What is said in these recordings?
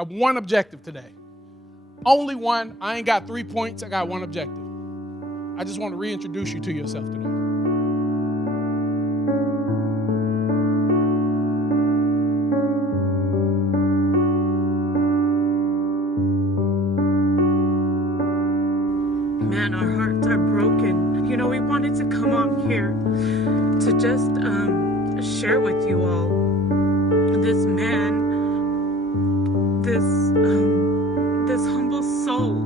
have one objective today. Only one. I ain't got 3 points. I got one objective. I just want to reintroduce you to yourself today. Man, our hearts are broken. You know, we wanted to come on here to just share with you all this man, this humble soul,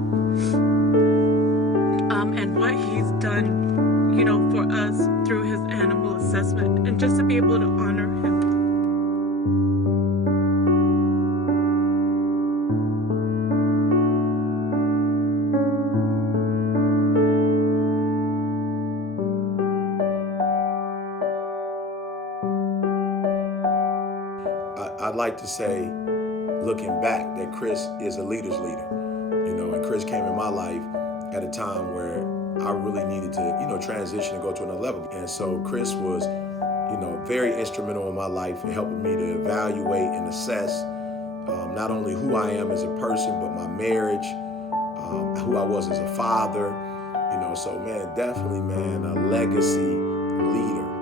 and what he's done, you know, for us through his animal assessment, and just to be able to honor him. I'd like to say, looking back, that Chris is a leader's leader, you know, and Chris came in my life at a time where I really needed to, you know, transition and go to another level. And so Chris was, you know, very instrumental in my life in helping me to evaluate and assess not only who I am as a person, but my marriage, who I was as a father, you know, so man, definitely, man, a legacy leader.